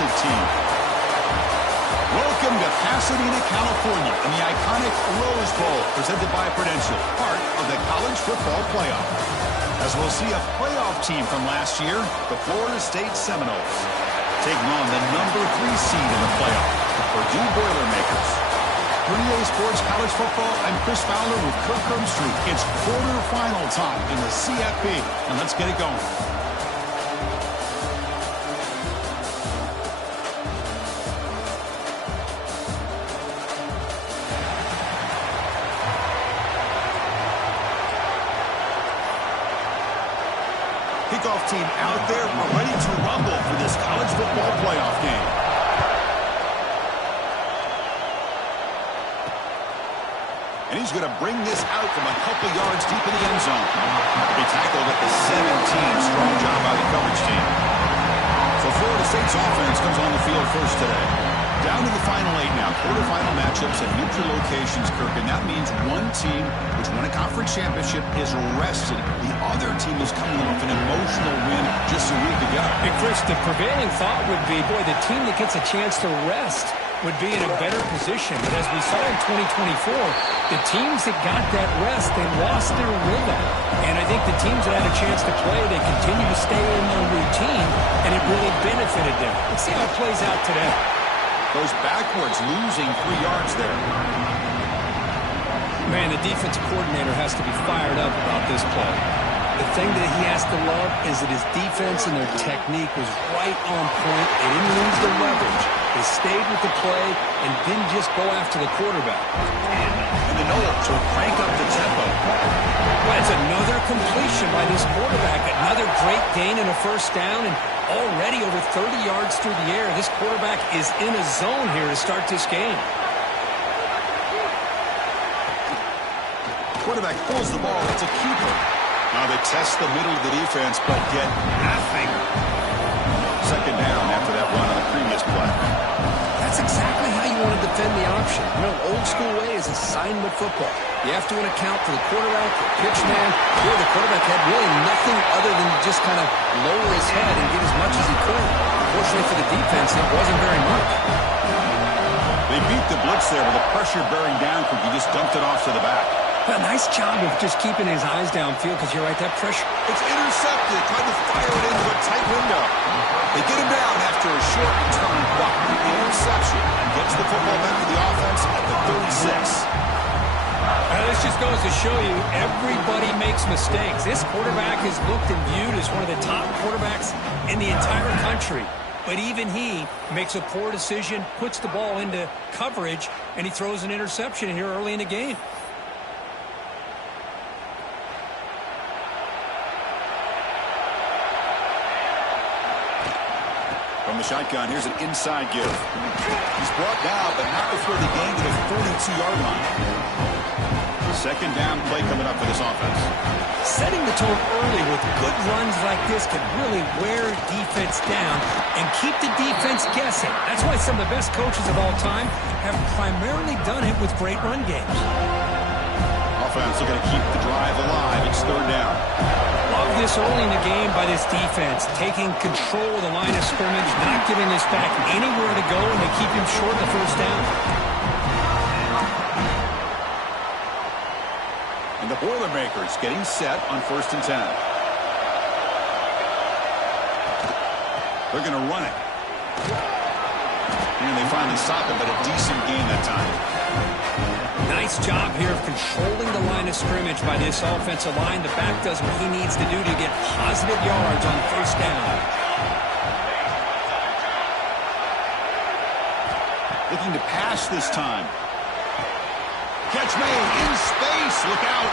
talented team. Welcome to Pasadena, California, in the iconic Rose Bowl, presented by Prudential, part of the College Football Playoff. As we'll see a playoff team from last year, the Florida State Seminoles, taking on the number 3 seed in the playoff, the Purdue Boilermakers. For EA Sports College Football, I'm Chris Fowler with Kirk Herbstreit. It's quarterfinal time in the CFP, and let's get it going. Kickoff team out there. We're ready to rumble for this college football playoff game. And he's going to bring this out from a couple yards deep in the end zone. He tackled at the 17. Strong job by the coverage team. So Florida State's offense comes on the field first today. Down to the final 8 now. Quarterfinal matchups at neutral locations, Kirk. And that means one team which won a conference championship is rested. The other team is coming off an emotional win just a week ago. And Chris, the prevailing thought would be, boy, the team that gets a chance to rest would be in a better position. But as we saw in 2024, the teams that got that rest, they lost their rhythm. And I think the teams that had a chance to play, they continue to stay in their routine, and it really benefited them. Let's see how it plays out today. Goes backwards, losing 3 yards there. Man, the defensive coordinator has to be fired up about this play. The thing that he has to love is that his defense and their technique was right on point. They didn't lose their leverage. They stayed with the play and didn't just go after the quarterback. And the Noles will crank up the tempo. Well, it's another completion by this quarterback. Another great gain and a first down, and already over 30 yards through the air. This quarterback is in a zone here to start this game. Quarterback pulls the ball. It's a keeper. Now they test the middle of the defense, but get nothing. Second down after that run on the previous play. That's exactly how you want to defend the option. You know, old school way is assignment football. You have to account for the quarterback, the pitch man. Here, the quarterback had really nothing other than just kind of lower his head and get as much as he could. Unfortunately for the defense, it wasn't very much. They beat the blitz there with the pressure bearing down. He just dumped it off to the back. A nice job of just keeping his eyes downfield, because you're right, that pressure. It's intercepted, trying to fire it into a tight window. They get him down after a short return, but the interception gets the football back to the offense at the 36. This just goes to show you, everybody makes mistakes. This quarterback is looked and viewed as one of the top quarterbacks in the entire country. But even he makes a poor decision, puts the ball into coverage, and he throws an interception here early in the game. From the shotgun, here's an inside give. He's brought down, but not before the gain to the 42-yard line. Second down play coming up for this offense. Setting the tone early with good runs like this can really wear defense down and keep the defense guessing. That's why some of the best coaches of all time have primarily done it with great run games. Offense looking to keep the drive alive. It's third down. Love this early in the game by this defense, taking control of the line of scrimmage, not giving this back anywhere to go, and they keep him short of the first down. And the Boilermakers getting set on 1st and 10. They're going to run it. And they finally stop it, but a decent gain that time. Nice job here of controlling the line of scrimmage by this offensive line. The back does what he needs to do to get positive yards on first down. Looking to pass this time. Catch made in space. Look out.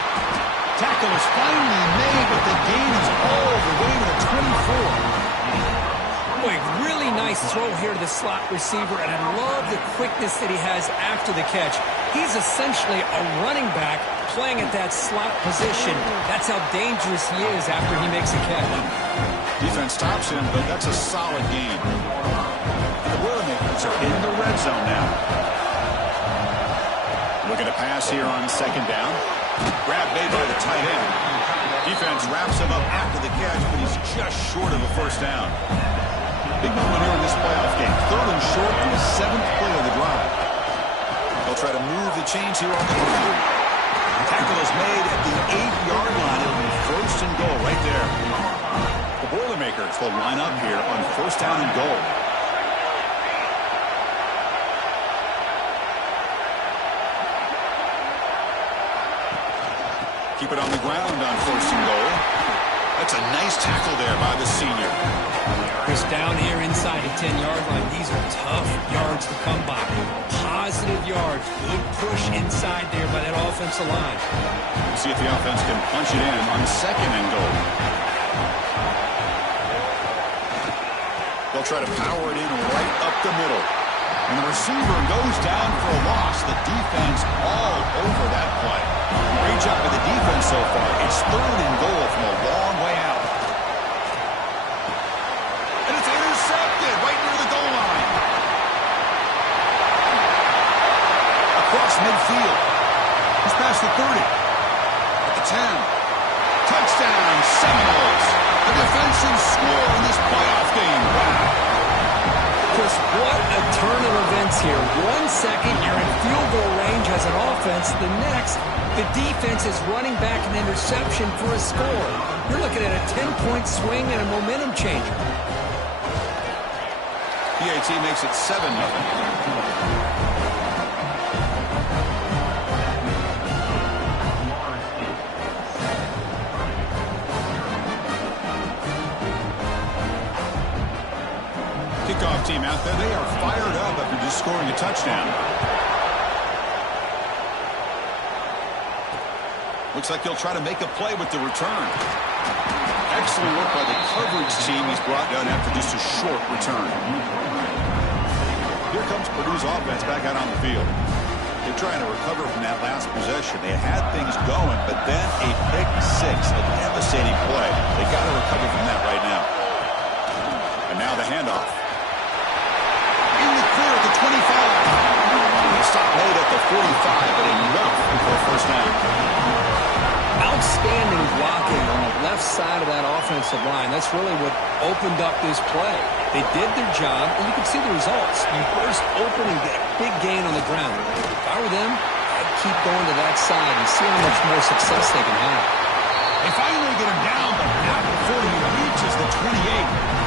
Tackle is finally made, but the gain is all the way to the 24. Boy, really nice throw here to the slot receiver, and I love the quickness that he has after the catch. He's essentially a running back playing at that slot position. That's how dangerous he is after he makes a catch. Defense stops him, but that's a solid gain. And the Boilermakers are in the red zone now. Looking to pass here on second down. Grab made by the tight end. Defense wraps him up after the catch, but he's just short of a first down. Big moment here in this playoff game. 3rd and short on the 7th play of the drive. They'll try to move the chains here on the ground. Tackle is made at the 8-yard line. It'll be 1st and goal right there. The Boilermakers will line up here on 1st down and goal. Keep it on the ground on 1st and goal. That's a nice tackle there by the senior. Chris, down here inside the 10-yard line, these are tough yards to come by. Positive yards. Good push inside there by that offensive line. We'll see if the offense can punch it in on 2nd and goal. They'll try to power it in right up the middle. And the receiver goes down for a loss. The defense all over that play. Great job by the defense so far. It's 3rd and goal from a long way out. And it's intercepted right near the goal line. Across midfield. He's past the 30. At the 10. Touchdown, Seminoles. A defensive score in this playoff game. Wow. Chris, what a turn of events here. 1 second, you're in field goal range as an offense. The next, the defense is running back an interception for a score. You're looking at a 10-point swing and a momentum changer. PAT makes it 7-0. Kickoff team out there. They are fired up after just scoring a touchdown. Looks like he'll try to make a play with the return. Excellent work by the coverage team. He's brought down after just a short return. Here comes Purdue's offense back out on the field. They're trying to recover from that last possession. They had things going, but then a pick six, a devastating play. They got to recover from that right now. And now the handoff. In the clear at the 25. The stop made at the 45, but enough for a 1st down. Outstanding blocking on the left side of that offensive line. That's really what opened up this play. They did their job, and you can see the results. You burst open and get a big gain on the ground. If I were them, I'd keep going to that side and see how much more success they can have. They finally get him down, but not before he reaches the 28.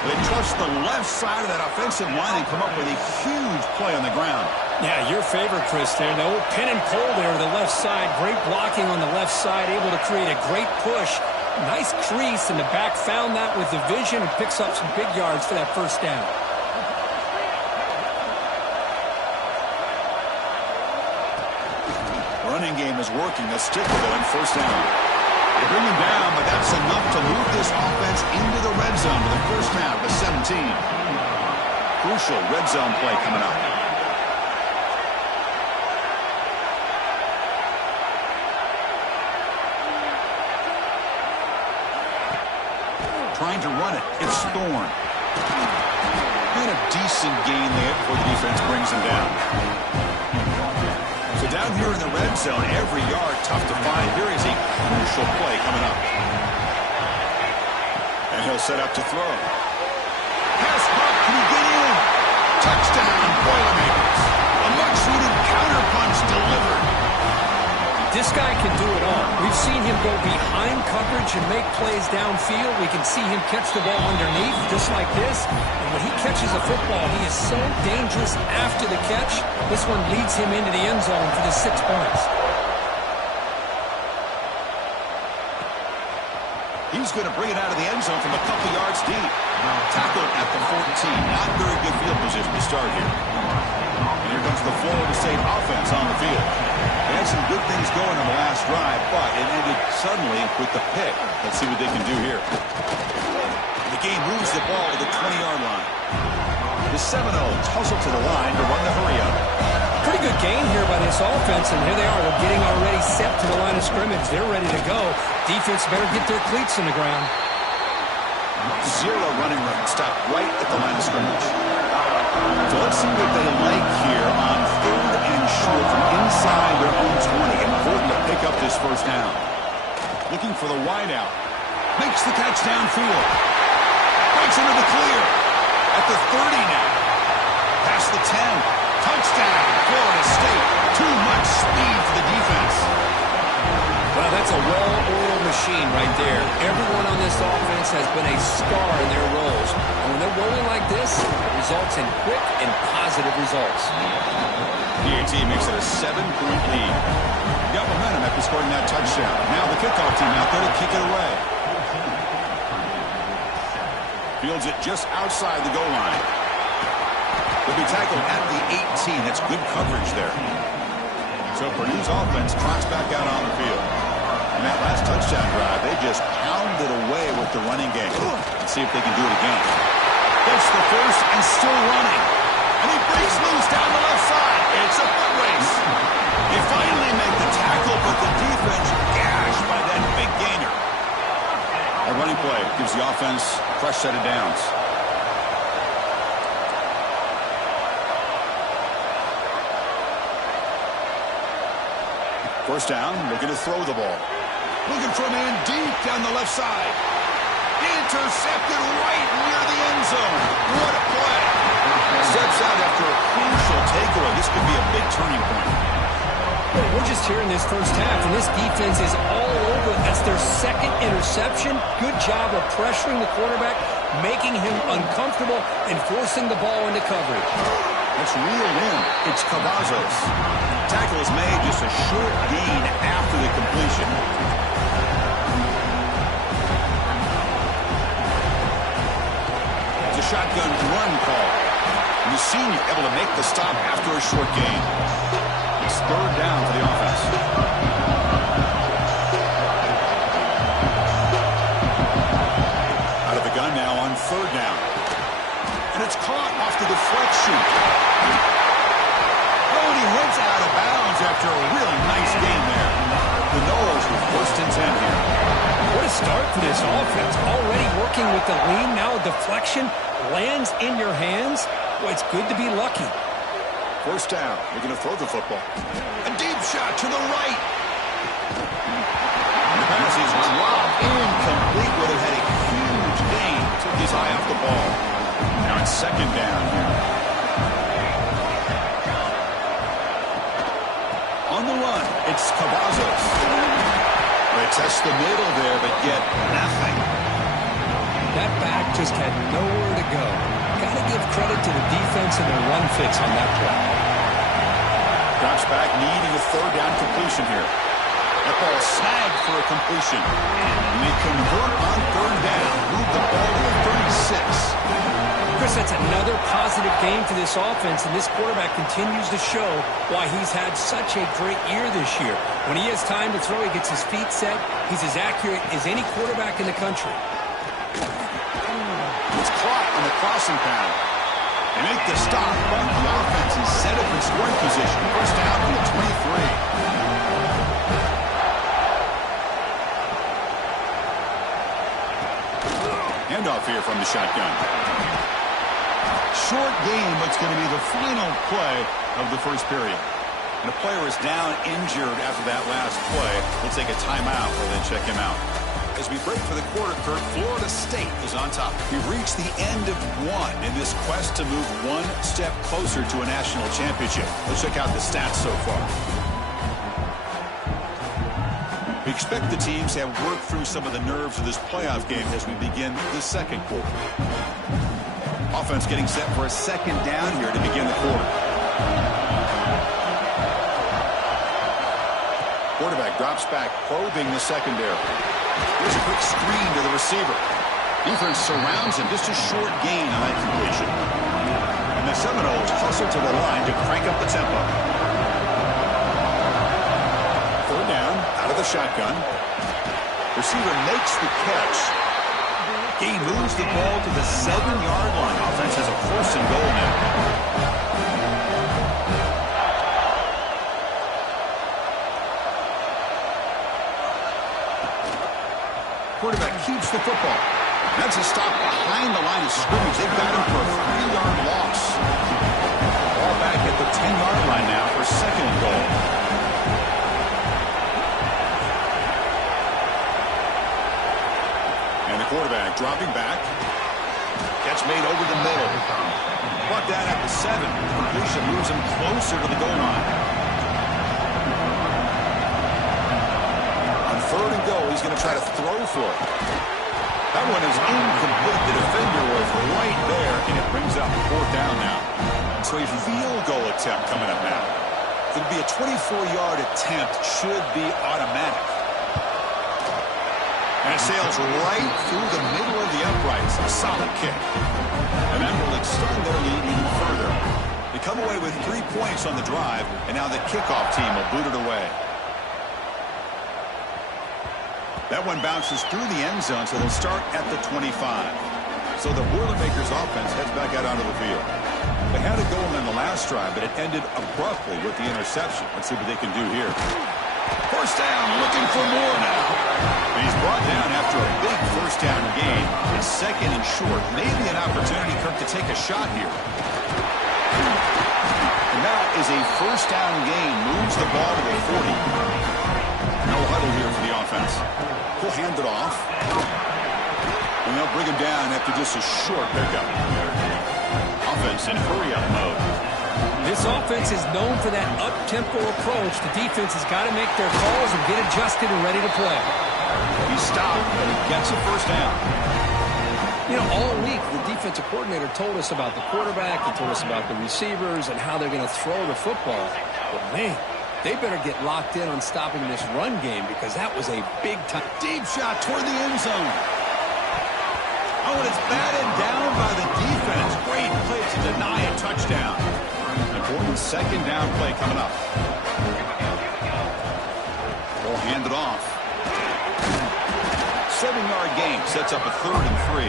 They trust the left side of that offensive line and come up with a huge play on the ground. Yeah, your favorite, Chris, there. The old pin and pull there to the left side. Great blocking on the left side, able to create a great push. Nice crease, and the back found that with the vision and picks up some big yards for that 1st down. Running game is working. They'll stick with it on 1st down. They bring him down, but that's enough to move this offense into the red zone to the 1st down to 17. Crucial red zone play coming up. Trying to run it. It's Thorne. And a decent gain there before the defense brings him down. So down here in the red zone, every yard tough to find. Here is a crucial play coming up. And he'll set up to throw. Pass pump, can he get in? Touchdown, Boilermakers. A much-needed counterpunch delivered. This guy can do it all. We've seen him go behind coverage and make plays downfield. We can see him catch the ball underneath just like this. And when he catches a football, he is so dangerous after the catch. This one leads him into the end zone for the 6 points. He's going to bring it out of the end zone from a couple yards deep. Tackled at the 14. Not very good field position to start here. And here comes the Florida State offense on the field. They had some good things going on the last drive, but it ended suddenly with the pick. Let's see what they can do here. The game moves the ball to the 20-yard line. The Seminoles hustle to the line to run the hurry-up. Pretty good game here by this offense, and here they are. They're getting already set to the line of scrimmage. They're ready to go. Defense better get their cleats in the ground. Zero running room. Stop right at the line of scrimmage. So let's see what they like here on 3rd and short from inside their own 20. Important to pick up this 1st down. Looking for the wideout. Makes the catch downfield. Breaks into the clear. At the 30 now. Past the 10. Touchdown, Florida State. Too much speed for the defense. Well, that's a well-oiled machine right there. Everyone on this offense has been a star in their roles. And when they're rolling like this, it results in quick and positive results. PAT makes it a 7-point lead. Got momentum after scoring that touchdown. Now the kickoff team out there to kick it away. Fields it just outside the goal line. Will be tackled at the 18. That's good coverage there. So Purdue's offense trots back out on the field. And that last touchdown drive, they just pounded away with the running game. Let's see if they can do it again. Gets the first and still running. And he breaks loose down the left side. It's a foot race. They finally make the tackle, but the defense gashed by that big gainer. A running play gives the offense a fresh set of downs. First down, looking to throw the ball. Looking for a man deep down the left side. Intercepted right near the end zone. What a play. Steps out after a crucial takeaway. This could be a big turning point. Well, we're just here in this first half, and this defense is all over. That's their second interception. Good job of pressuring the quarterback, making him uncomfortable, and forcing the ball into coverage. That's reeled in. It's Cavazos. Tackle is made, just a short gain after the completion. It's a shotgun run call. And the senior able to make the stop after a short gain. It's third down for the offense. Out of the gun now on third down. And it's caught off the deflection. Oh, and he heads out of bounds after a really nice game there. The Noles with first and 10 here. What a start for this offense. Already working with the lean. Now a deflection lands in your hands. Well, it's good to be lucky. First down. They're going to throw the football. A deep shot to the right. The pass is dropped incomplete. Would have had a huge gain. Took his eye off the ball. Now it's second down here. On the run, it's Cavazos. They test the middle there, but get nothing. That back just had nowhere to go. Got to give credit to the defense and their run fits on that play. Drops back, needing a third down completion here. That ball snagged for a completion. And they convert on third down. Move the ball to the 36. Chris, that's another positive game for this offense, and this quarterback continues to show why he's had such a great year this year. When he has time to throw, he gets his feet set. He's as accurate as any quarterback in the country. It's caught on the crossing pattern. They make the stop, but the offense is set up in scoring position. First down from the 23. Handoff here from the shotgun. Short game, but it's going to be the final play of the first period. And a player is down injured after that last play. We'll take a timeout or then check him out. As we break for the quarter, Kurt, Florida State is on top. We've reached the end of one in this quest to move one step closer to a national championship. Let's check out the stats so far. We expect the teams to have worked through some of the nerves of this playoff game as we begin the second quarter. Offense getting set for a second down here to begin the quarter. Quarterback drops back, probing the secondary. Here's a quick screen to the receiver. Defense surrounds him, just a short gain on that completion. And the Seminoles hustle to the line to crank up the tempo. Third down, out of the shotgun. Receiver makes the catch. He moves the ball to the 7-yard line. Offense has a first and goal now. Quarterback keeps the football. That's a stop behind the line of scrimmage. They've got him for a 3-yard loss. Ball back at the 10-yard line now for second and goal. And the quarterback dropping back. Catch made over the middle. brought down at the 7. The completion moves him closer to the goal line. On 3rd and goal, he's going to try to throw for it. That one is incomplete. The defender was right there, and it brings up 4th down now. So a field goal attempt coming up now. It'll be a 24-yard attempt. Should be automatic. And it sails right through the middle of the uprights. A solid kick. And that will extend their lead even further. They come away with 3 points on the drive, and now the kickoff team will boot it away. That one bounces through the end zone, so they'll start at the 25. So the Boilermakers offense heads back out onto the field. They had a goal in the last drive, but it ended abruptly with the interception. Let's see what they can do here. 1st down, looking for more now. And he's brought down after a big 1st down gain. And 2nd and short. Maybe an opportunity, Kirk, to take a shot here. And that is a 1st down gain. Moves the ball to the 40. No huddle here for the offense. He'll hand it off. And they'll bring him down after just a short pickup. Offense in hurry-up mode. This offense is known for that up-tempo approach. The defense has got to make their calls and get adjusted and ready to play. He stopped, but he gets a 1st down. You know, all week, the defensive coordinator told us about the quarterback. He told us about the receivers and how they're going to throw the football. But, man, they better get locked in on stopping this run game because that was a big-time deep shot toward the end zone. Oh, and it's batted down by the defense. Great play to deny a touchdown. An important 2nd down play coming up. They'll hand it off. 7-yard gain sets up a 3rd and 3.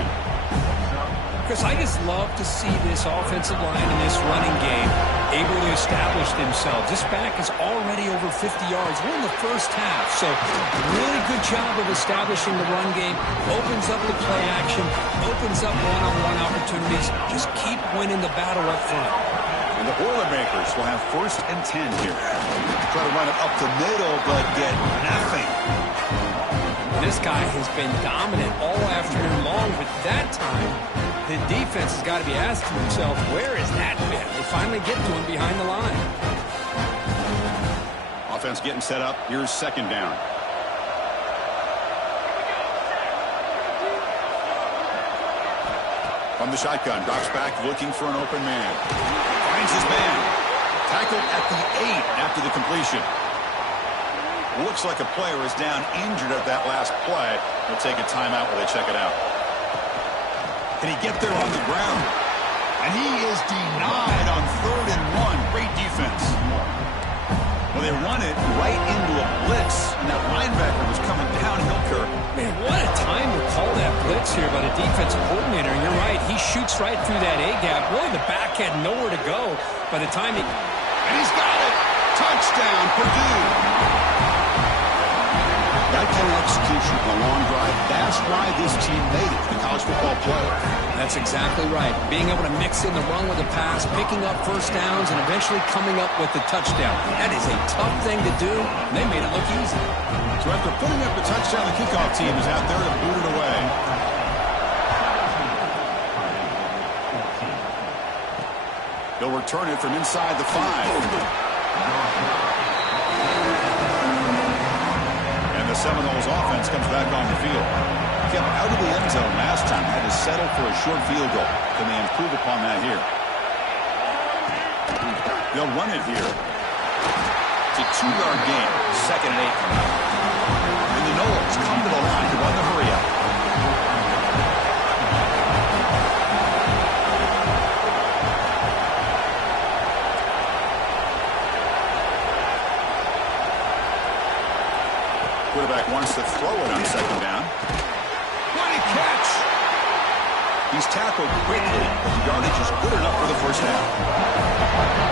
Chris, I just love to see this offensive line in this running game able to establish themselves. This back is already over 50 yards. We're in the 1st half, so really good job of establishing the run game. Opens up the play action, opens up one-on-one opportunities. Just keep winning the battle up front. And the Boilermakers will have 1st and 10 here. Try to run it up the middle, but get nothing. This guy has been dominant all afternoon long, but that time, the defense has got to be asking themselves, where is that been? They finally get to him behind the line. Offense getting set up. Here's 2nd down. From the shotgun, drops back looking for an open man. Finds his man. Tackled at the 8 after the completion. Looks like a player is down injured at that last play. They'll take a timeout while they check it out. Can he get there on the ground? And he is denied on 3rd and 1. Great defense. Well, they run it right into a blitz, and that linebacker was coming downhill, Kirk. Man, what a time to call that blitz here by the defensive coordinator. And you're right, he shoots right through that A-gap. Really, the back had nowhere to go by the time he... And he's got it! Touchdown, Purdue! That kind of execution on a long drive, that's why this team made it to the college football playoff. That's exactly right. Being able to mix in the run with the pass, picking up 1st downs, and eventually coming up with the touchdown. That is a tough thing to do, and they made it look easy. So after putting up the touchdown, the kickoff team is out there to boot it away. They'll return it from inside the 5. The Seminoles offense comes back on the field. Kept out of the end zone last time. Had to settle for a short field goal. Can they improve upon that here? They'll run it here. It's a 2-yard gain. 2nd and 8 coming up. And the Noles come to the line to run the hurry-up. Quarterback wants to throw it on 2nd down. What a catch! He's tackled quickly, but the yardage is good enough for the 1st down.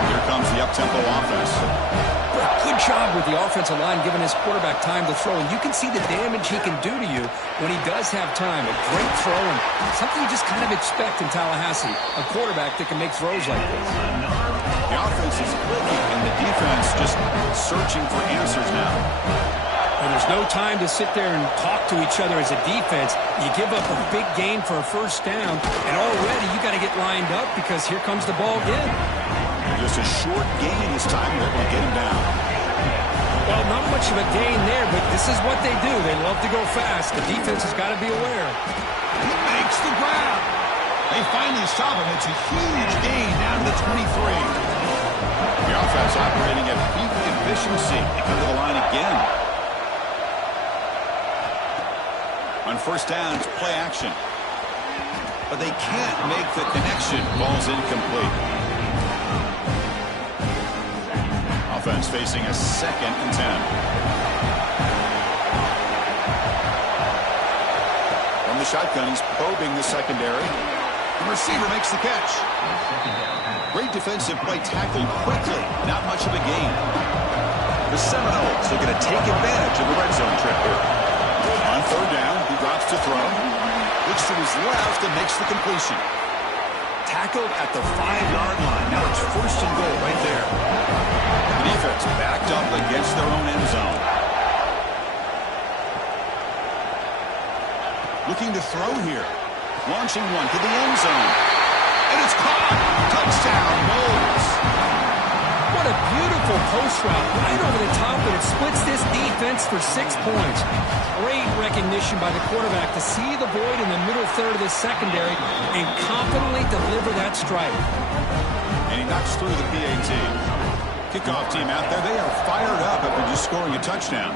Here comes the up-tempo offense. Good job with the offensive line giving his quarterback time to throw. And you can see the damage he can do to you when he does have time. A great throw and something you just kind of expect in Tallahassee. A quarterback that can make throws like this. The offense is clicking, and the defense just searching for answers now. And there's no time to sit there and talk to each other as a defense. You give up a big gain for a 1st down, and already you got to get lined up because here comes the ball again. Just a short gain this time. They're able to get him down. Well, not much of a gain there, but this is what they do. They love to go fast. The defense has got to be aware. He makes the grab. They finally stop him. It's a huge gain down to the 23. The offense operating at peak efficiency. They come to the line again. On first down, it's play action. But they can't make the connection. Ball's incomplete. Offense facing a 2nd and 10. From the shotgun, he's probing the secondary. The receiver makes the catch. Great defensive play, tackled quickly. Not much of a gain. The Seminoles are going to take advantage of the red zone trip here. On third down, he drops to throw. Looks to his left and makes the completion. Tackled at the 5-yard line. Now it's 1st and goal right there. The defense backed up against their own end zone. Looking to throw here. Launching one to the end zone. And it's caught. Touchdown, Noles. What a beautiful post route right over the top, and it splits this defense for 6 points. Great recognition by the quarterback to see the void in the middle third of this secondary and confidently deliver that strike. And he knocks through the PAT. Kickoff team out there, they are fired up after just scoring a touchdown.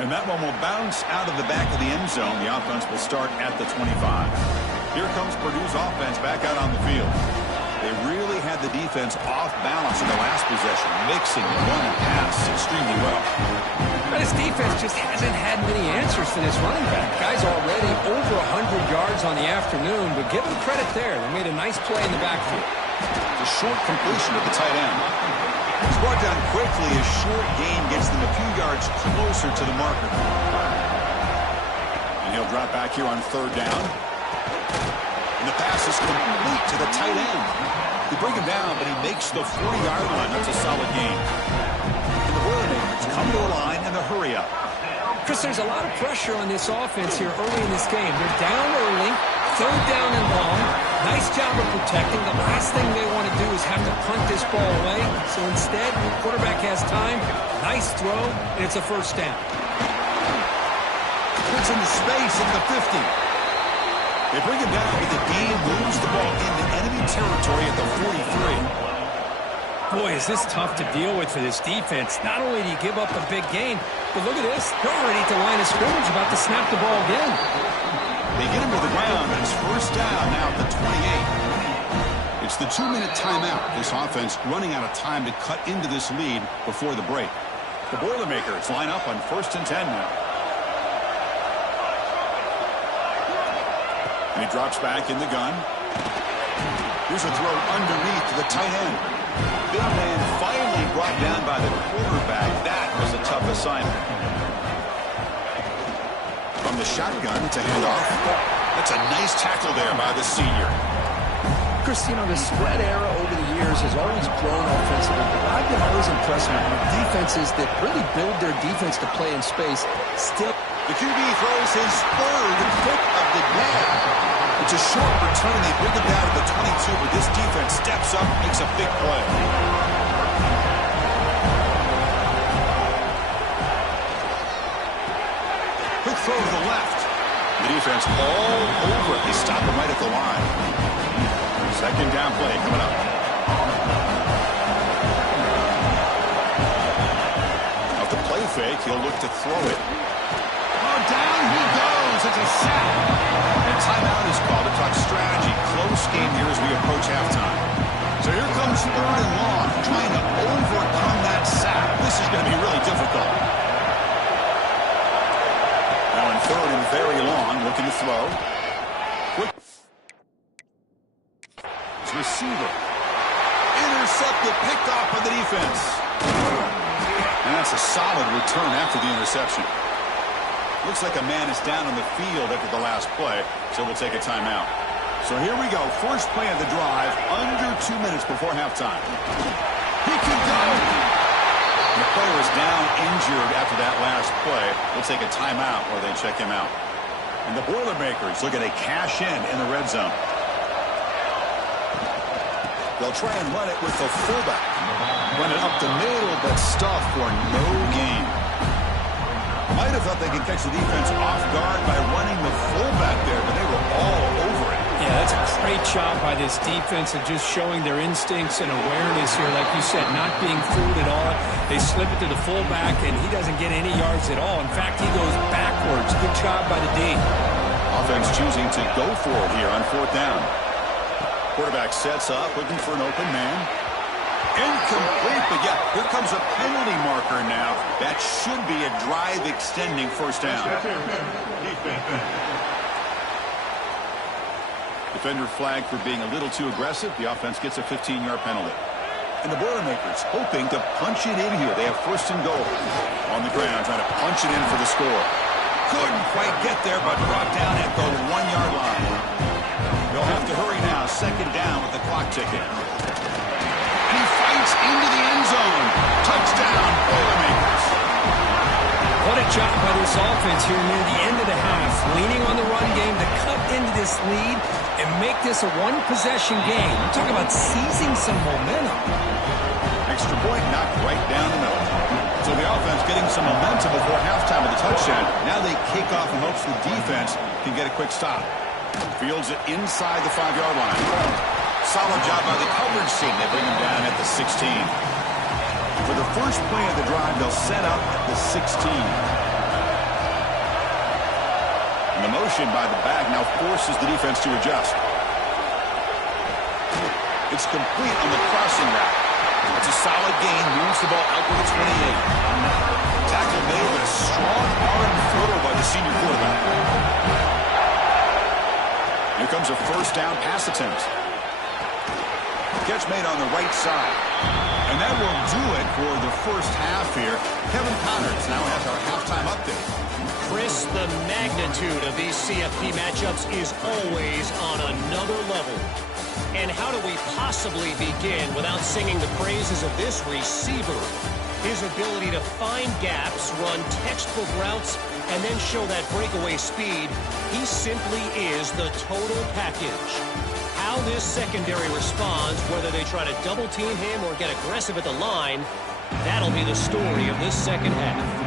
And that one will bounce out of the back of the end zone. The offense will start at the 25. Here comes Purdue's offense back out on the field. They really had the defense off balance in the last possession, mixing the run and pass extremely well. But his defense just hasn't had many answers for this running back. Guy's already over 100 yards on the afternoon, but give him credit there. They made a nice play in the backfield. It's a short completion at the tight end. He's brought down quickly. A short gain gets them a few yards closer to the marker. And he'll drop back here on third down. And the pass is complete to the tight end. They bring him down, but he makes the 40-yard line. That's a solid gain. And the Boilermakers come to a line in the hurry up. Chris, there's a lot of pressure on this offense here early in this game. They're down early, third down and long. Nice job of protecting. The last thing they want to do is have to punt this ball away. So instead, the quarterback has time. Nice throw, and it's a first down. Puts into space at the 50. They bring him down, but the game moves the ball into enemy territory at the 43. Boy, is this tough to deal with for this defense. Not only do you give up a big gain, but look at this. They're already at the line of scrimmage, about to snap the ball again. They get him to the ground, and it's first down now at the 28. It's the 2-minute timeout. This offense running out of time to cut into this lead before the break. The Boilermakers line up on 1st and 10 now. And he drops back in the gun. Here's a throw underneath to the tight end. Big man finally brought down by the quarterback. That was a tough assignment. From the shotgun to handoff. That's a nice tackle there by the senior. Chris, you know, the spread era over the years has always grown offensively, but I've been always impressed with defenses that really build their defense to play in space. Still, the QB throws his third pick of the day. It's a short return. They bring him down to the 22, but this defense steps up and makes a big play. Quick throw to the left. The defense all over it. They stop him right at the line. Second down play coming up. Off the play fake, he'll look to throw it. Oh, down he goes. It's a sack. And timeout is called to talk strategy. Close game here as we approach halftime. So here comes third and long, trying to overcome that sack. This is going to be really difficult. Now in third and very long, looking to throw. Quick. Receiver. Intercepted, picked off by the defense. And that's a solid return after the interception. Looks like a man is down on the field after the last play, so we'll take a timeout. So here we go. First play of the drive, under 2 minutes before halftime. He could go. The player is down injured after that last play. We'll take a timeout or they check him out. And the Boilermakers looking to cash in the red zone. They'll try and run it with the fullback. Run it up the middle, but stuffed for no gain. Might have thought they could catch the defense off guard by running the fullback there, but they were all over it. Yeah, that's a great job by this defense of just showing their instincts and awareness here. Like you said, not being fooled at all. They slip it to the fullback, and he doesn't get any yards at all. In fact, he goes backwards. Good job by the D. Offense choosing to go for it here on 4th down. Quarterback sets up, looking for an open man. Incomplete, but yeah, here comes a penalty marker now. That should be a drive-extending 1st down. Defender flagged for being a little too aggressive. The offense gets a 15-yard penalty. And the Boilermakers hoping to punch it in here. They have 1st and goal. On the ground, trying to punch it in for the score. Couldn't quite get there, but brought down at the 1-yard line. They'll have to hurry now. 2nd down with the clock ticking. And he fights into the end zone. Touchdown, Boilermakers. What a job by this offense here near the end of the half. Leaning on the run game to cut into this lead and make this a one-possession game. I'm talking about seizing some momentum. Extra point knocked right down the middle. So the offense getting some momentum before halftime with the touchdown. Now they kick off in hopes the defense can get a quick stop. Fields it inside the 5-yard line. Solid job by the coverage team. They bring him down at the 16. For the first play of the drive, they'll set up at the 16. And the motion by the back now forces the defense to adjust. It's complete on the crossing route. It's a solid gain. Moves the ball out to the 28. Tackle made with a strong arm throw by the senior quarterback. Here comes a 1st down pass attempt. Catch made on the right side. And that will do it for the 1st half here. Kevin Connors now has our halftime update. Chris, the magnitude of these CFP matchups is always on another level. And how do we possibly begin without singing the praises of this receiver? His ability to find gaps, run textbook routes, and then show that breakaway speed. He simply is the total package. How this secondary responds, whether they try to double team him or get aggressive at the line, that'll be the story of this 2nd half.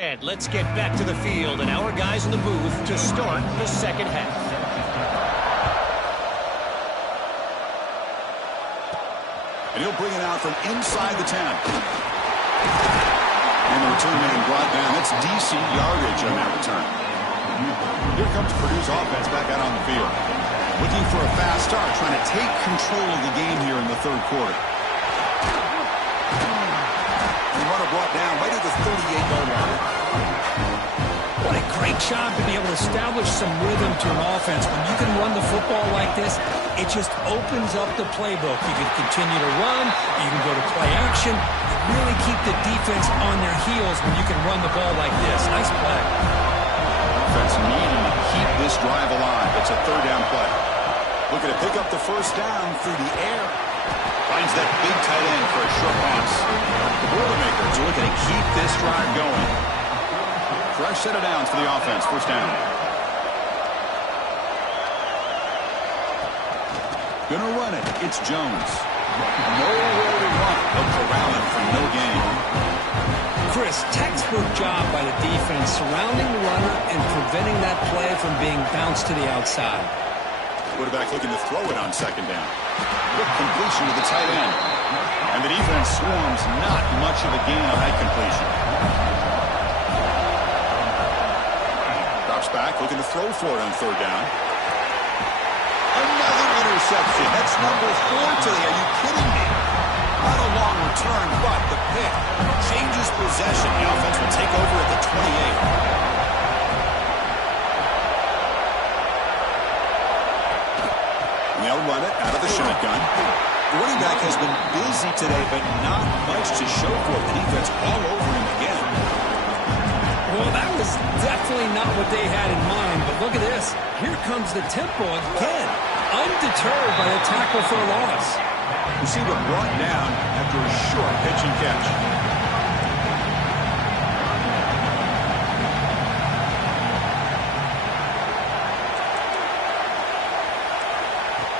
And let's get back to the field and our guys in the booth to start the second half. And he'll bring it out from inside the 10. And the return being brought down. That's decent yardage on that return. Here comes Purdue's offense back out on the field. Looking for a fast start, trying to take control of the game here in the third quarter. The runner brought down right at the 38-yard line. What a great job to be able to establish some rhythm to an offense. When you can run the football like this, it just opens up the playbook. You can continue to run. You can go to play action. You really keep the defense on their heels when you can run the ball like this. Nice play. Offense needing to keep this drive alive. It's a third down play. Looking to pick up the first down through the air. Finds that big tight end for a short pass. The Boilermakers are looking to keep this drive going. Fresh set of downs for the offense. First down. Gonna run it. It's Jones. Nowhere to run. But corralling for no gain. Chris, textbook job by the defense surrounding the runner and preventing that play from being bounced to the outside. Quarterback looking to throw it on second down. Quick completion to the tight end. And the defense swarms, not much of a gain on that completion. Drops back, looking to throw for it on third down. Another interception. That's number 4 today. Are you kidding me? Not a long return, but the pick changes possession. The offense will take over at the 28. They'll run it out of the shotgun. The running back has been busy today, but not much to show for it. The defense all over him again. Well, that was definitely not what they had in mind, but look at this. Here comes the tempo again. Undeterred by the tackle for a loss. Receiver brought down after a short pitch and catch.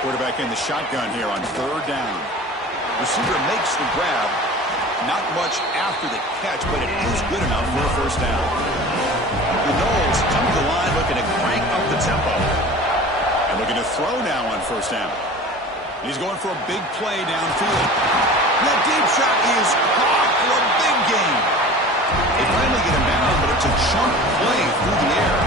Quarterback in the shotgun here on third down. Receiver makes the grab. Not much after the catch, but it is good enough for a first down. The Knowles come to the line looking to crank up the tempo. And looking to throw now on first down. He's going for a big play downfield. That deep shot is caught for a big gain. They finally get him down, but it's a chunk play through the air.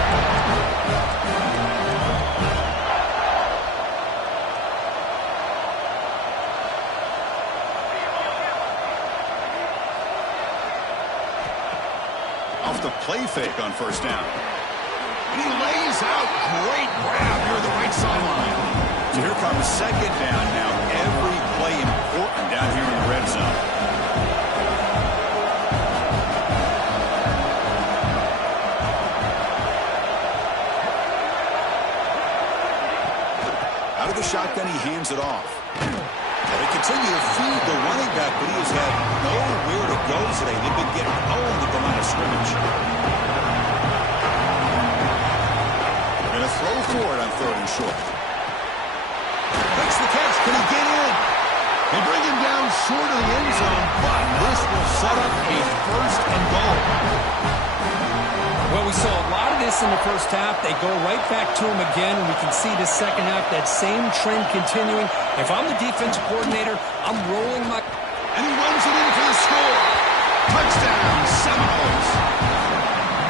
Off the play fake on first down. And he lays out. Great grab near the right sideline. So here comes second down now. Every play important down here in the red zone. Out of the shotgun, he hands it off. And they continue to feed the running back, but he has had nowhere to go today. They've been getting owned at the line of scrimmage. Going to throw for it on third and short. Makes the catch. Can he get in? They bring him down short of the end zone, but this will set up a first and goal. Well, we saw a lot of this in the first half. They go right back to him again, and we can see the second half, that same trend continuing. If I'm the defense coordinator, I'm rolling my... And he runs it in for the score. Touchdown, Seminoles.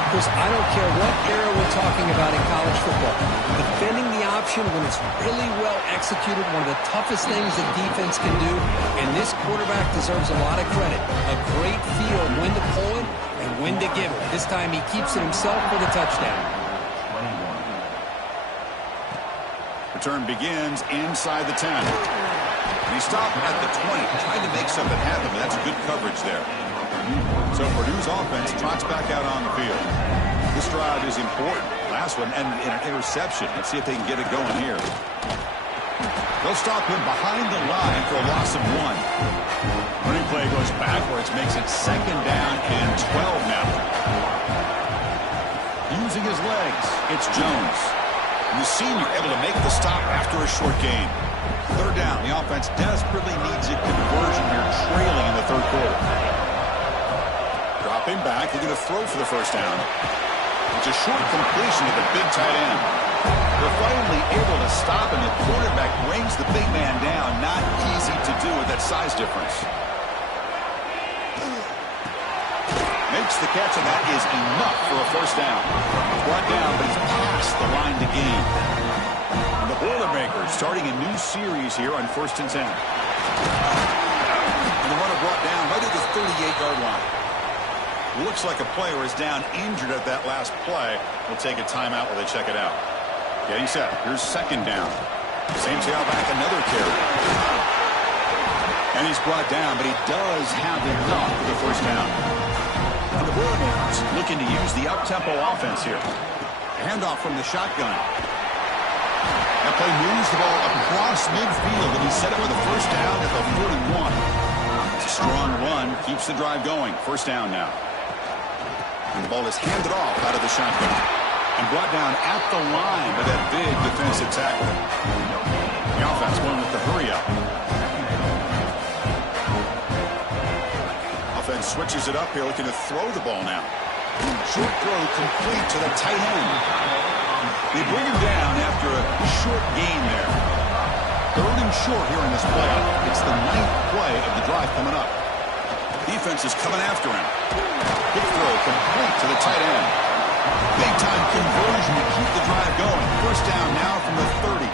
Chris, I don't care what era we're talking about in college football. Defending the option when it's really well executed, one of the toughest things that defense can do, and this quarterback deserves a lot of credit. A great feel of when to pull it and when to give it. This time he keeps it himself for the touchdown. Return begins inside the 10. And he stopped at the 20, trying to make something happen, but that's good coverage there. So Purdue's offense trots back out on the field. This drive is important. Last one and an interception. Let's see if they can get it going here. They'll stop him behind the line for a loss of 1. Running play goes backwards, makes it second down and 12 now. Using his legs, it's Jones. And the senior able to make the stop after a short gain. Third down, the offense desperately needs a conversion here, trailing in the third quarter. Drop Stepping back, looking to throw for the first down. It's a short completion to the big tight end. They're finally able to stop, and the quarterback brings the big man down. Not easy to do with that size difference. Makes the catch, and that is enough for a first down. Brought down, but he's past the line to gain. And the Boilermakers starting a new series here on 1st and 10. And the runner brought down right at the 38-yard line. Looks like a player is down injured at that last play. We'll take a timeout while they check it out. Getting set. Here's 2nd down. Same tailback, another carry. And he's brought down, but he does have enough for the first down. And the Boilermakers looking to use the up-tempo offense here. Handoff from the shotgun. That play moves the ball across midfield, and he set it with a first down at the 41. It's a strong run, keeps the drive going. First down now. And the ball is handed off out of the shotgun. And brought down at the line by that big defensive tackle. The offense going with the hurry up. Offense switches it up here, looking to throw the ball now. Short throw complete to the tight end. They bring him down after a short gain there. 3rd and short here in this play. It's the 9th play of the drive coming up. Defense is coming after him. Quick throw complete to the tight end. Big-time conversion to keep the drive going. First down now from the 30.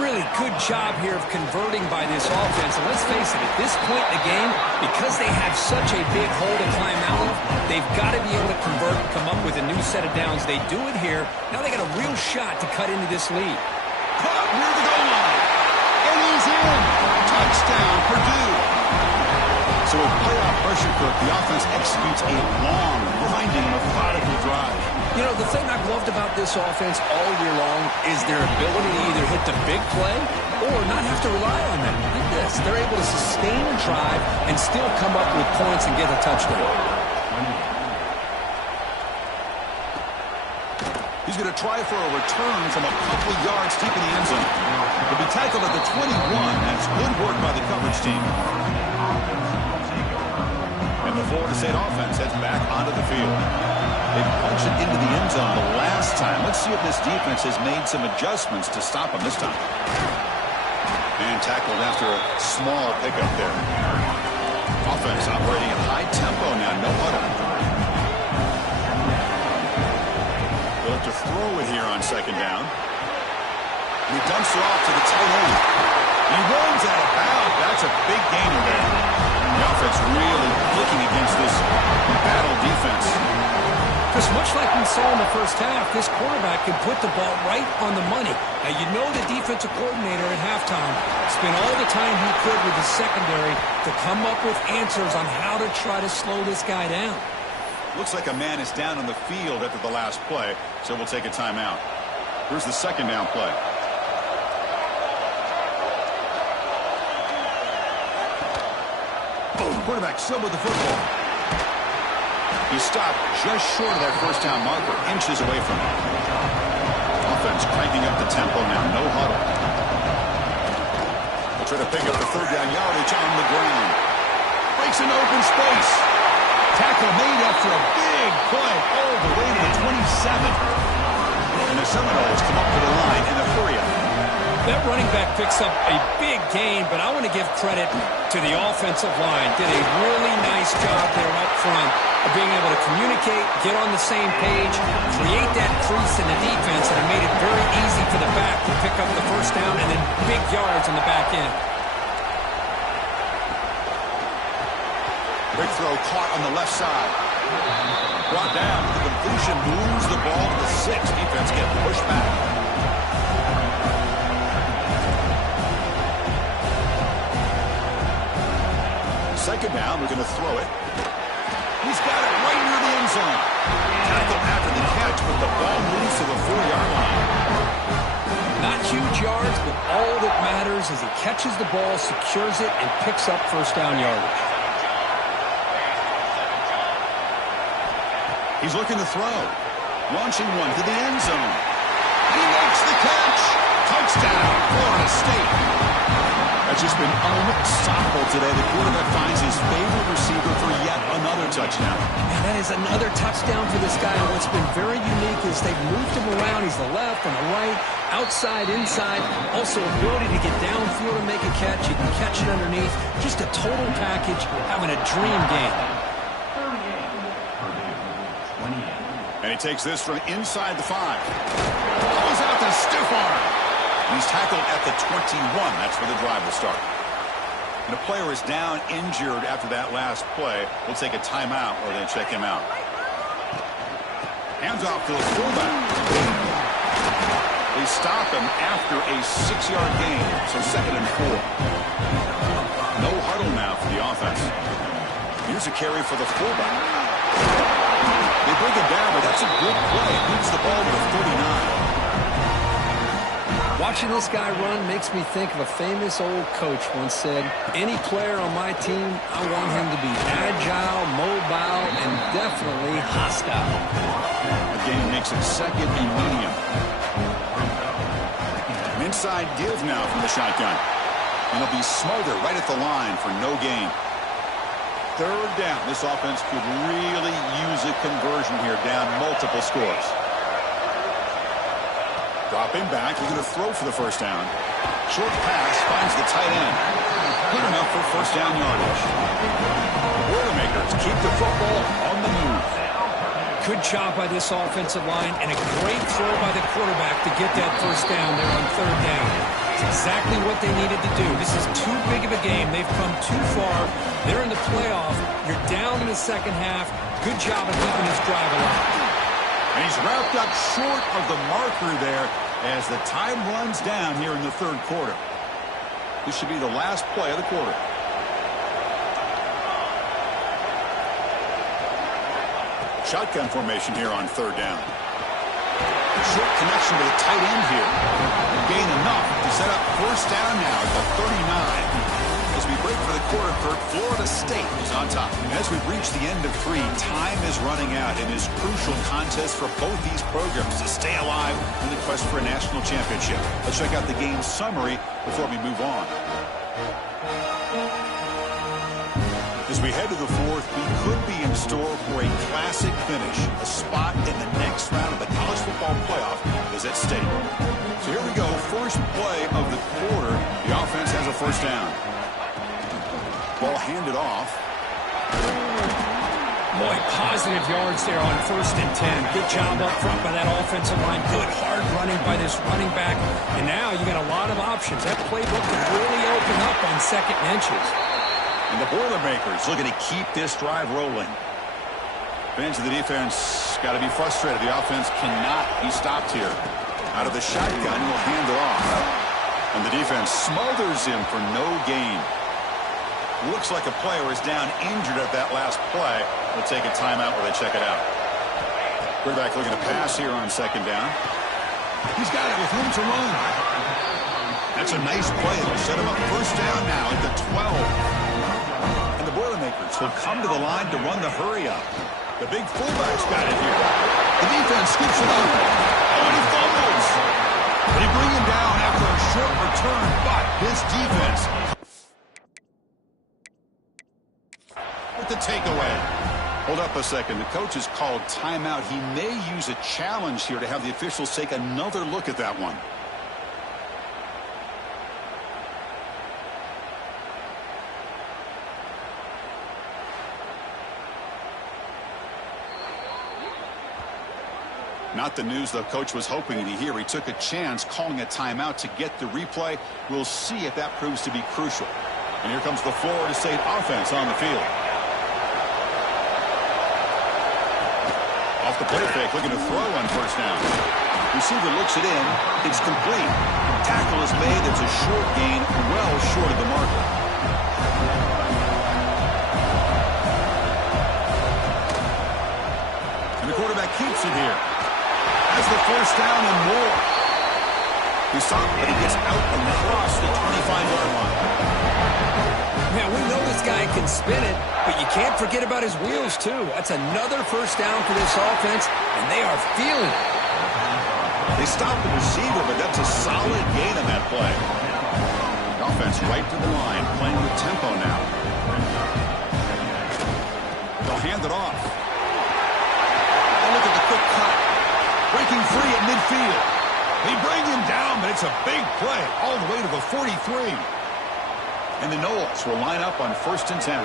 Really good job here of converting by this offense. And let's face it, at this point in the game, because they have such a big hole to climb out of, they've got to be able to convert and come up with a new set of downs. They do it here. Now they got a real shot to cut into this lead. Caught near the goal line. And he's in. Touchdown, Purdue. So with playoff pressure cook, the offense executes a long, grinding, methodical drive. You know, the thing I've loved about this offense all year long is their ability to either hit the big play or not have to rely on that. Look at this. They're able to sustain a drive and still come up with points and get a touchdown. He's going to try for a return from a couple of yards deep in the end zone. He'll be tackled at the 21. That's good work by the coverage team. And the Florida State offense heads back onto the field. They punched it into the end zone the last time. Let's see if this defense has made some adjustments to stop them this time. And tackled after a small pickup there. Offense operating at high tempo now. No huddle. They'll have to throw it here on 2nd down. And he dumps it off to the tight end. He runs out of bounds. That's a big gainer there. The offense really looking against this battle defense. Because much like we saw in the first half, this quarterback can put the ball right on the money. Now, you know the defensive coordinator at halftime spent all the time he could with the secondary to come up with answers on how to try to slow this guy down. Looks like a man is down on the field after the last play, so we'll take a timeout. Here's the 2nd down play. Quarterback still with the football. He stopped just short of that first down marker, inches away from it. Offense cranking up the tempo now, no huddle. They'll try to pick up the 3rd down yardage on the ground. Breaks into open space. Tackle made after a big play all the way to the 27. And the Seminoles come up to the line in a hurry up. That running back picks up a big gain, but I want to give credit to the offensive line. Did a really nice job there up front of being able to communicate, get on the same page, create that crease in the defense, and it made it very easy for the back to pick up the first down and then big yards on the back end. Big throw caught on the left side. Brought down. The completion moves the ball to the 6. Defense get pushed back. Second down, we're going to throw it. He's got it right near the end zone. Tackle after the catch, but the ball moves to the 4-yard line. Not huge yards, but all that matters is he catches the ball, secures it, and picks up first down yardage. He's looking to throw. Launching one to the end zone. He makes the catch. Touchdown, Florida State. That's just been unstoppable today. The quarterback finds his favorite receiver for yet another touchdown. And that is another touchdown for this guy. And what's been very unique is they've moved him around. He's the left and the right, outside, inside. Also ability to get downfield and make a catch. You can catch it underneath. Just a total package, having a dream game. And he takes this from inside the 5. Pulls out the stiff arm. He's tackled at the 21. That's where the drive will start. And the player is down injured after that last play. We'll take a timeout or then check him out. Hands off to the fullback. They stop him after a 6-yard gain. So 2nd and 4. No huddle now for the offense. Here's a carry for the fullback. They bring him down, but that's a good play. Moves the ball to the 39. Watching this guy run makes me think of a famous old coach once said, any player on my team, I want him to be agile, mobile, and definitely hostile. Again, makes it 2nd and medium. An inside give now from the shotgun. And he'll be smothered right at the line for no gain. 3rd down. This offense could really use a conversion here, down multiple scores. Dropping back, looking to throw for the 1st down. Short pass finds the tight end. Good enough for 1st down yardage. The Boilermakers keep the football on the move. Good job by this offensive line and a great throw by the quarterback to get that 1st down there on 3rd down. It's exactly what they needed to do. This is too big of a game. They've come too far. They're in the playoff. You're down in the 2nd half. Good job of keeping this drive alive. And he's wrapped up short of the marker there as the time runs down here in the 3rd quarter. This should be the last play of the quarter. Shotgun formation here on 3rd down. Short connection to the tight end here. Gain enough to set up 1st down now at the 39. As we break for the quarter, Kirk, Florida State is on top. As we reach the end of 3, time is running out in this crucial contest for both these programs to stay alive in the quest for a national championship. Let's check out the game summary before we move on. As we head to the 4th, we could be in store for a classic finish. A spot in the next round of the college football playoff is at stake. So here we go. First play of the quarter. The offense has a 1st down. Ball handed off. Boy, positive yards there on 1st and 10. Good job up front by that offensive line. Good hard running by this running back. And now you got a lot of options. That playbook can really open up on 2nd and inches. And the Boilermakers looking to keep this drive rolling. Fans of the defense got to be frustrated. The offense cannot be stopped here. Out of the shotgun, he'll hand it off. And the defense smothers him for no gain. Looks like a player is down injured at that last play. We'll take a timeout where they check it out. Quarterback looking to pass here on 2nd down. He's got it with room to run. That's a nice play. It'll set him up 1st down now at the 12. And the Boilermakers will come to the line to run the hurry up. The big fullback's got it here. The defense scoops it up. Oh, and he fumbles. But he bring him down after a short return, but his defense with the takeaway. Hold up a second. The coach has called timeout. He may use a challenge here to have the officials take another look at that one. Not the news the coach was hoping to hear. He took a chance calling a timeout to get the replay. We'll see if that proves to be crucial. And here comes the Florida State offense on the field. Off the play fake, looking to throw on 1st down. Receiver looks it in. It's complete. Tackle is made. It's a short gain, well short of the marker. And the quarterback keeps it here. Has the 1st down and more. He's stopped, but he gets out across the 25-yard line. Man, we know this guy can spin it, but you can't forget about his wheels, too. That's another 1st down for this offense, and they are feeling it. They stopped the receiver, but that's a solid gain on that play. The offense right to the line, playing with tempo now. They'll hand it off. Oh, look at the quick cut. Breaking free at midfield. They bring him down, but it's a big play all the way to the 43. And the Knowles will line up on 1st and 10.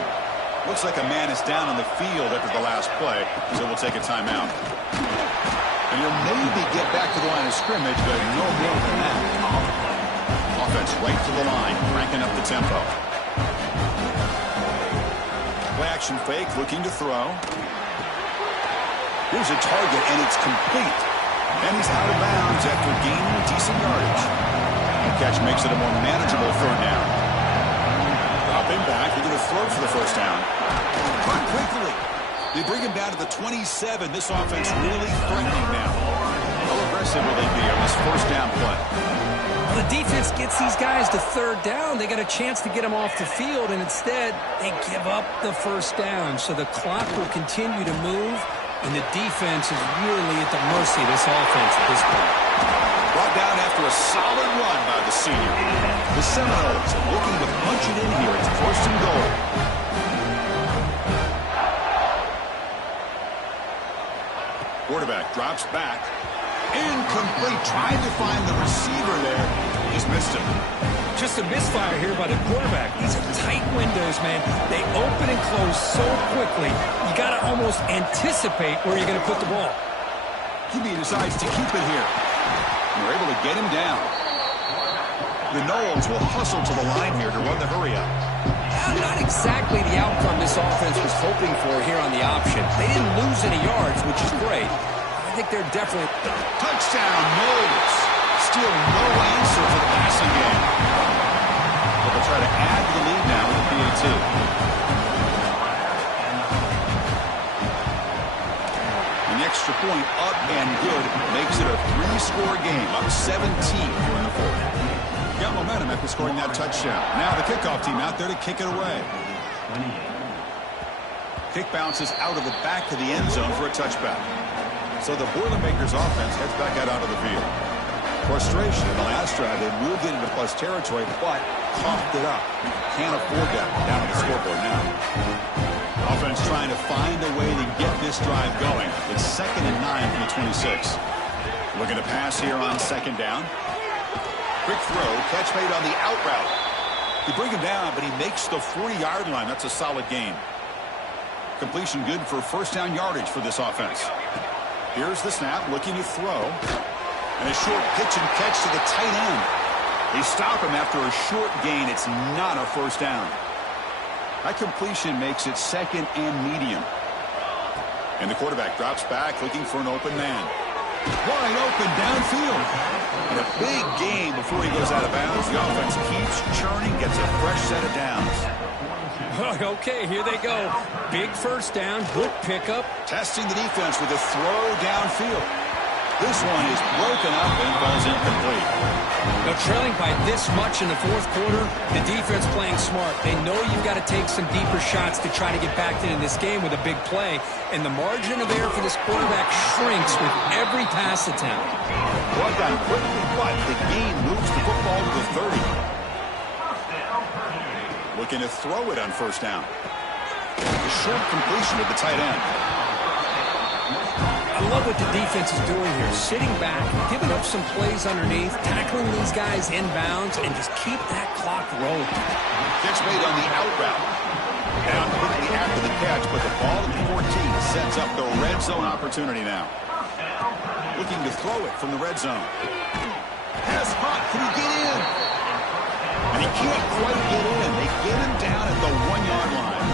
Looks like a man is down on the field after the last play, so we'll take a timeout. And you'll maybe get back to the line of scrimmage, but no more than that. Offense right to the line, cranking up the tempo. Play action fake, looking to throw. Here's a target, and it's complete. And he's out of bounds after gaining decent yardage. The catch makes it a more manageable 3rd down. Dropping back, they're going to throw for the 1st down. Run quickly. They bring him down to the 27. This offense really threatening now. How aggressive will they be on this 1st down play? Well, the defense gets these guys to 3rd down. They got a chance to get them off the field, and instead they give up the 1st down. So the clock will continue to move, and the defense is really at the mercy of this offense at this point. Brought down after a solid run by the senior. The Seminoles looking to punch it in here. It's 1st and goal. Quarterback drops back. Incomplete. Trying to find the receiver there. He's missed him. Just a misfire here by the quarterback. These are tight windows, man. They open and close so quickly. You got to almost anticipate where you're going to put the ball. QB decides to keep it here. And they're able to get him down. The Knowles will hustle to the line here to run the hurry up. Not exactly the outcome this offense was hoping for here on the option. They didn't lose any yards, which is great. I think they're definitely... Touchdown, Knowles. Still no answer for the passing game. But they'll try to add to the lead now with the PAT. An extra point up and good makes it a 3-score game, up 17 here in the 4th. Got momentum after scoring that touchdown. Now the kickoff team out there to kick it away. Kick bounces out of the back of the end zone for a touchback. So the Boilermakers offense heads back out onto the field. Frustration in the last drive. They moved it into plus territory, but coughed it up. Can't afford that down on the scoreboard now. Offense trying to find a way to get this drive going. It's 2nd and 9 from the 26. Looking to pass here on 2nd down. Quick throw, catch made on the out route. You bring him down, but he makes the 40-yard line. That's a solid gain. Completion good for 1st down yardage for this offense. Here's the snap, looking to throw. And a short pitch and catch to the tight end. They stop him after a short gain. It's not a 1st down. That completion makes it 2nd and medium. And the quarterback drops back, looking for an open man. Wide open downfield. And a big gain before he goes out of bounds. The offense keeps churning, gets a fresh set of downs. Okay, here they go. Big 1st down, good pickup. Testing the defense with a throw downfield. This one is broken up and falls incomplete. Now, trailing by this much in the 4th quarter, the defense playing smart. They know you've got to take some deeper shots to try to get back into this game with a big play. And the margin of error for this quarterback shrinks with every pass attempt. Brought down quickly, but the gain moves the football to the 30. Looking to throw it on 1st down. A short completion of the tight end. I love what the defense is doing here. Sitting back, giving up some plays underneath, tackling these guys inbounds, and just keep that clock rolling. Catch made on the out route. Down quickly after the catch, but the ball at the 14 sets up the red zone opportunity now. Looking to throw it from the red zone. Pass hot. Can he get in? And he can't quite get in. They get him down at the 1-yard line.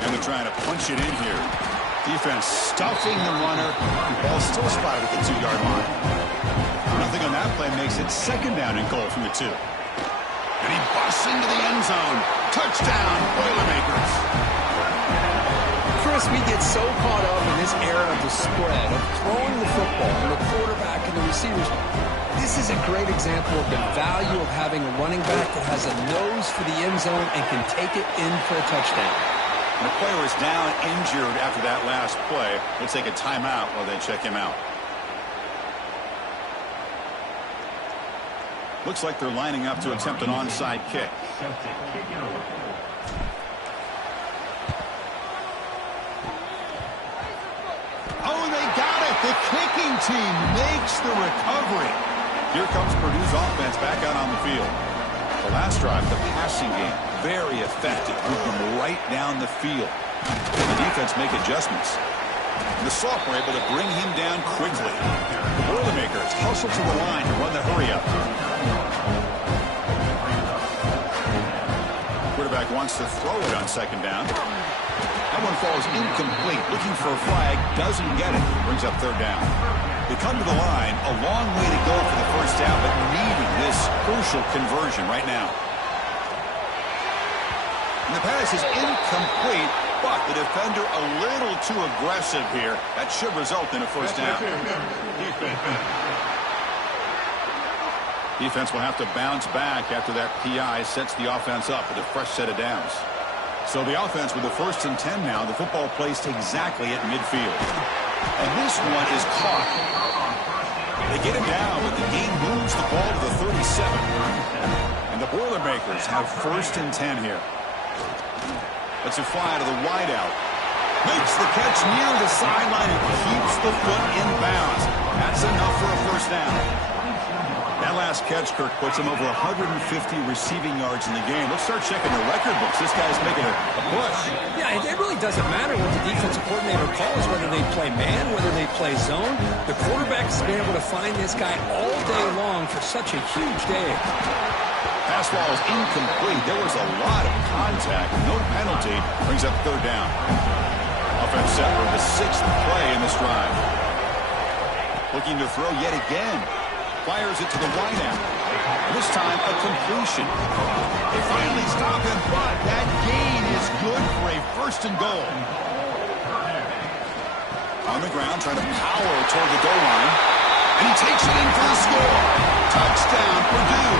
And they're trying to punch it in here. Defense stuffing the runner. Ball still spotted at the 2-yard line. Nothing on that play makes it 2nd down and goal from the 2. And he busts into the end zone. Touchdown, Boilermakers. Chris, we get so caught up in this era of the spread, of throwing the football, and the quarterback and the receivers. This is a great example of the value of having a running back that has a nose for the end zone and can take it in for a touchdown. And the player is down injured after that last play. We'll take a timeout while they check him out. Looks like they're lining up to attempt an onside kick. Oh, they got it. The kicking team makes the recovery. Here comes Purdue's offense back out on the field. The last drive, the passing game, very effective. Moved them right down the field. The defense make adjustments. And the sophomore able to bring him down quickly. The Boilermakers hustle to the line to run the hurry-up. Quarterback wants to throw it on second down. That one falls incomplete. Looking for a flag, doesn't get it. Brings up third down. They come to the line, a long way to go for the first down, but needing this crucial conversion right now. And the pass is incomplete, but the defender a little too aggressive here. That should result in a first down. Defense will have to bounce back after that PI sets the offense up with a fresh set of downs. So the offense with the 1st and 10 now. The football placed exactly at midfield. And this one is caught. They get him down, but the game moves the ball to the 37. And the Boilermakers have 1st and 10 here. Let's a fly to the wideout. Makes the catch near the sideline and keeps the foot in bounds. That's enough for a first down. That last catch, Kirk, puts him over 150 receiving yards in the game. Let's start checking the record books. This guy's making a push. Yeah, it really doesn't matter what the defensive coordinator calls, whether they play man, whether they play zone. The quarterback's been able to find this guy all day long for such a huge day. Pass ball is incomplete. There was a lot of contact. No penalty. Brings up third down. Offense set for the 6th play in this drive. Looking to throw yet again. Fires it to the wideout. This time a completion. They finally stop him, but that gain is good for a 1st and goal. On the ground, trying to power toward the goal line. And he takes it in for the score. Touchdown, Purdue.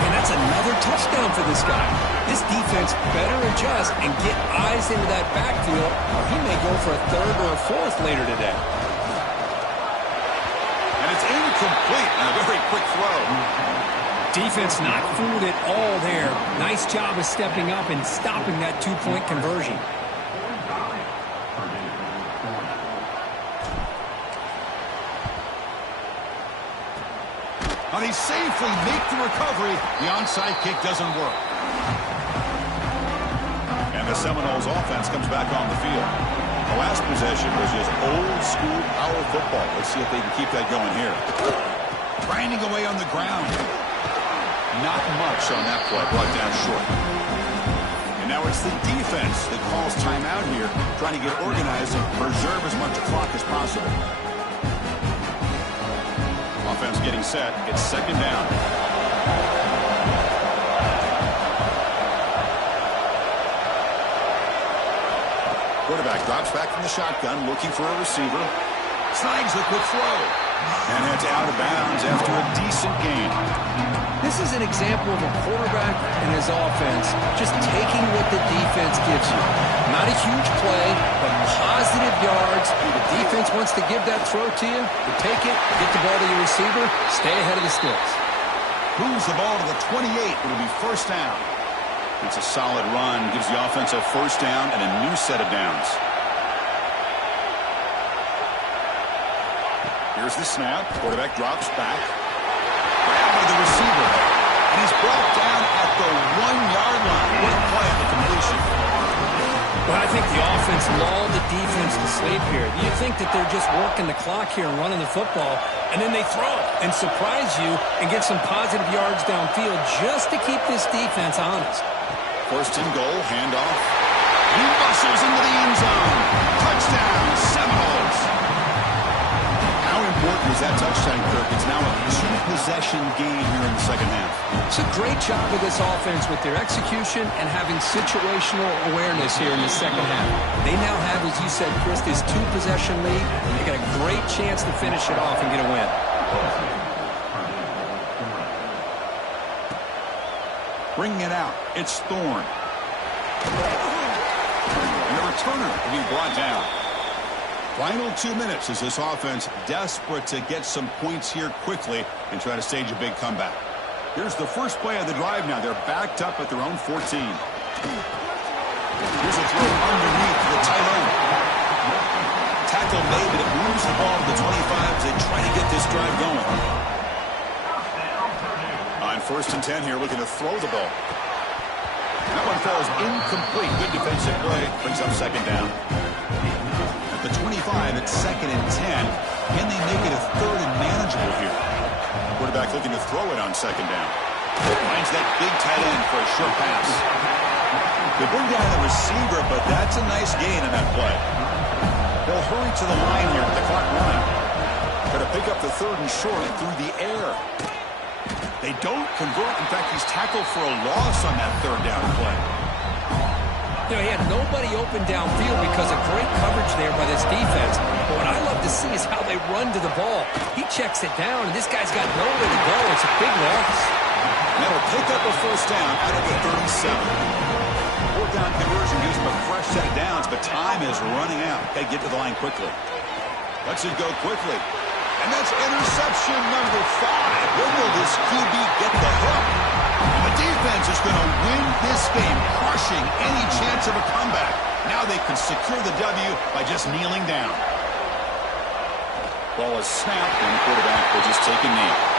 And that's another touchdown for this guy. This defense better adjust and get eyes into that backfield, or he may go for a 3rd or a 4th later today. And it's incomplete and a very quick throw. Defense not fooled at all there. Nice job of stepping up and stopping that 2-point conversion. And they safely make the recovery. The onside kick doesn't work. And the Seminoles offense comes back on the field. The last possession was just old-school power football. Let's see if they can keep that going here. Grinding away on the ground. Not much on that play. Brought down short. And now it's the defense that calls timeout here, trying to get organized and preserve as much clock as possible. Offense getting set. It's second down. Quarterback drops back from the shotgun, looking for a receiver. Snags the quick throw. And heads out of bounds after a decent gain. This is an example of a quarterback and his offense just taking what the defense gives you. Not a huge play, but positive yards. The defense wants to give that throw to you. You take it, get the ball to your receiver, stay ahead of the sticks. Moves the ball to the 28. It'll be first down. It's a solid run. Gives the offense a first down and a new set of downs. Here's the snap. Quarterback drops back. Grabbed by the receiver. And he's brought down at the 1-yard line. What a play on the completion. Well, I think the offense lulled the defense to sleep here. You think that they're just working the clock here and running the football, and then they throw and surprise you and get some positive yards downfield just to keep this defense honest. First and goal, handoff. He muscles into the end zone. Touchdown, Seminoles. How important was that touchdown, Kirk? It's now a 2-possession game here in the second half. It's a great job of this offense with their execution and having situational awareness here in the second half. They now have, as you said, Chris, this 2-possession lead. They got a great chance to finish it off and get a win. Bringing it out, it's Thorne. And the returner will be brought down. Final 2 minutes as this offense desperate to get some points here quickly and try to stage a big comeback. Here's the first play of the drive now. They're backed up at their own 14. Here's a throw underneath to the tight end. Tackle made, but it moves the ball to the 25 as they try to get this drive going. On 1st and 10 here, looking to throw the ball. That one falls incomplete. Good defensive play. Brings up 2nd down. At the 25, it's 2nd and 10. Can they make it a 3rd and manageable here? Quarterback looking to throw it on 2nd down. Finds that big tight end for a short pass. They bring down the receiver, but that's a nice gain on that play. They'll hurry to the line here with the clock running. Got to pick up the 3rd and short through the air. They don't convert. In fact, he's tackled for a loss on that 3rd down play. You know, he had nobody open downfield because of great coverage there by this defense. But what I love to see is how they run to the ball. He checks it down, and this guy's got nowhere to go. It's a big loss. And that'll pick up a 1st down out of the 37. 4th down conversion gives them a fresh set of downs, but time is running out. They get to the line quickly. Lets it go quickly. And that's interception number 5. When will this QB get the hook? And the defense is going to win this game, crushing any chance of a comeback. Now they can secure the W by just kneeling down. Ball is snapped, and the quarterback will just take a knee.